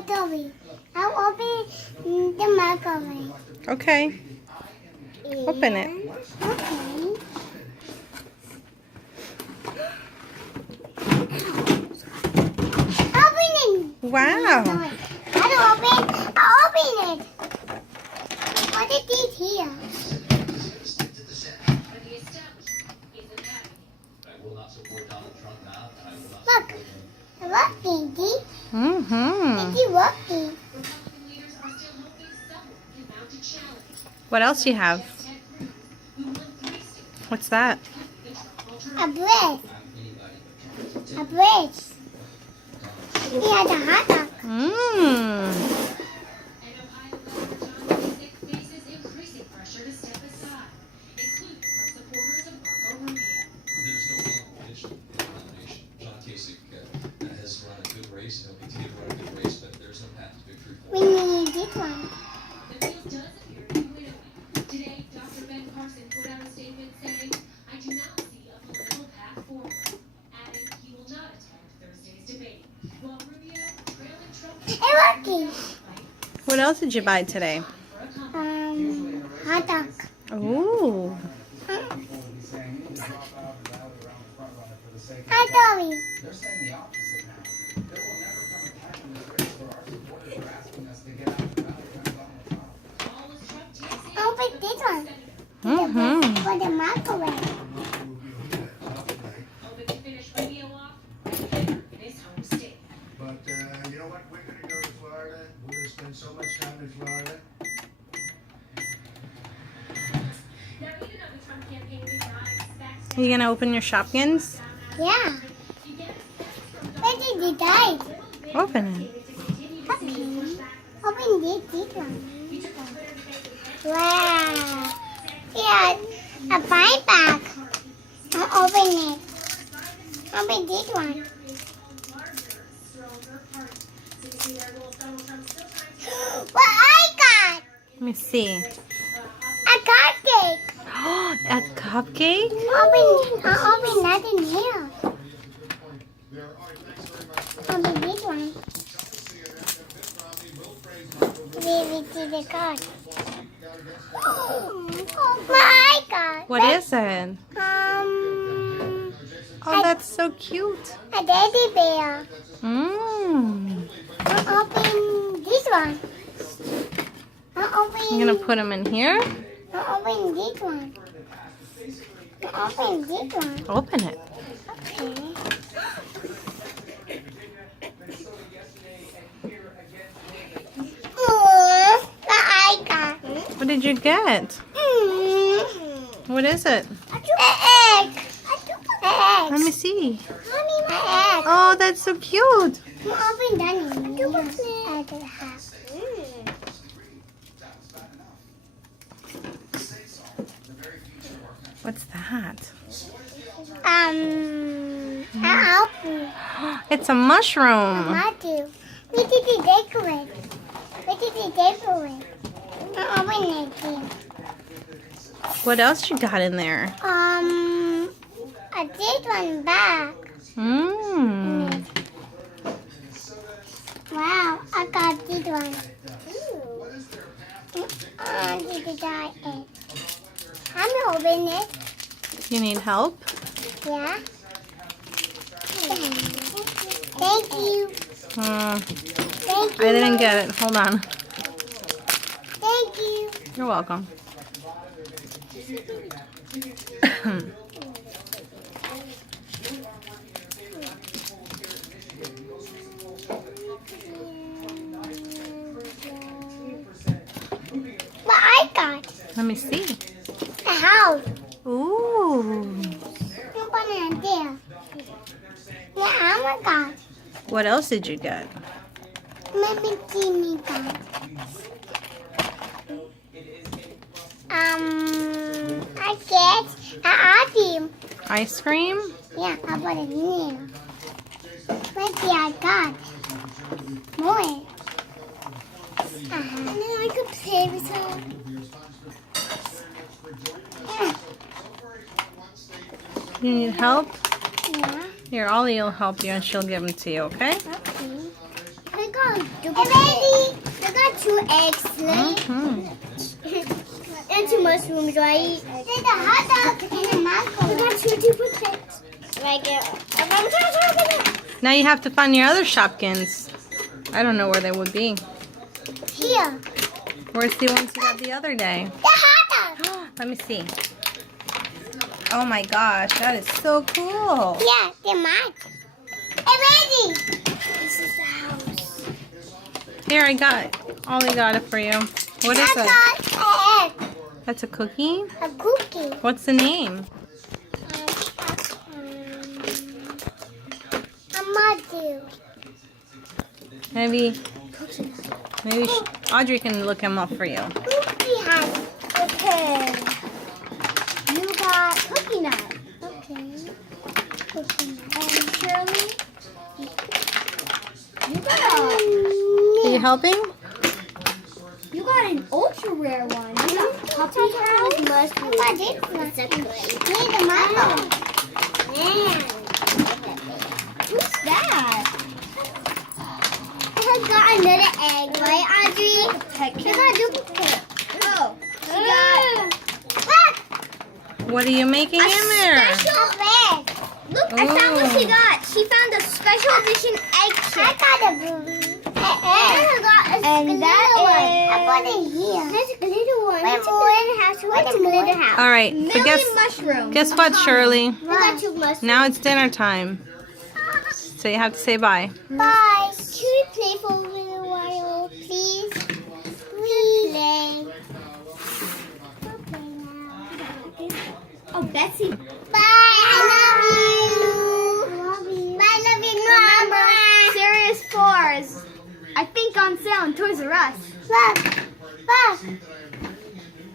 Toby. I'll open the microwave. Okay. Open it. Okay. Open it. Wow. I'll open it. What is this here? Look. It's working, Dee. Mm-hmm. It's working. What else do you have? What's that? A bread. A bread. He has a hot dog. Mmm. We need this one. It's working. What else did you buy today? Hot dog. Ooh. Hi, Toby. Open this one. Mm-hmm. For the microwave. But you know what? We're going to go to Florida. We're going to spend so much time in Florida. Are you gonna open your Shopkins? Yeah. Where did you die? Open it. Okay. Open this one. Wow. Yeah, a pie bag. I'll open it. Open this one. What I got? Let me see. A cupcake. A cupcake? I'll open nothing here. Open this one. We see the card. My God. What is it? Oh, that's so cute. A teddy bear. Mmm. I'll open this one. I'll open. I'm gonna put them in here. I'll open this one. I'll open this one. Open it. Okay. What I got? What did you get? What is it? Egg. Let me see. Mommy, my egg. Oh, that's so cute. I'll open that in I can have. What's that? An apple. It's a mushroom. Matthew. We did the decorate. We did the decorate. I'll open it here. What else you got in there? I did one back. Mmm. Wow, I got this one. I did the diet. I'm gonna open it. You need help? Yeah. Thank you. Thank you. I didn't get it. Hold on. Thank you. You're welcome. What I got? Let me see. A house. Ooh. I'm putting it there. Yeah, oh my God. What else did you get? Let me see me that. I get an item. Ice cream? Yeah, I put it here. Let's see, I got more. And then I could play with her. You need help? Yeah. Here, Ollie will help you and she'll give them to you, okay? Okay. I got I got 2 eggs, and 2 mushrooms, right? There's a hot dog and a mango. I got 2 duplicates. Right there. Now you have to find your other Shopkins. I don't know where they would be. Here. Where's the ones you got the other day? The hot dog. Let me see. Oh my gosh, that is so cool. Yeah, they're mine. Ready. This is the house. Here, I got Ollie got it for you. What is I it? got an egg. That's a cookie? A cookie. What's the name? Maybe Audrey can look him up for you. Cookie has okay. You got cookie nut. Okay. Cookie nut. And Shirley, you got Are you helping? You got an ultra rare one. You got puppy house mushroom. I got this one. Need the mango. Man. Who's that? I got another egg, right, Audrey? You got a duplicate. Oh. Look! What are you making in there? Special egg. Look, I found what she got. She found a special edition egg ship. I got a blue egg. And that one. I got it here. There's a glitter one. Where's a glitter house? All right. So guess what, Shirley? We got 2 mushrooms. Now it's dinner time. So you have to say bye. Bye. Can we play for a little while, please? Play. Oh, Betsy. Bye. I love you. Bye. I love you, Mama. Serious 4s. I think on sale in Toys R Us. Look.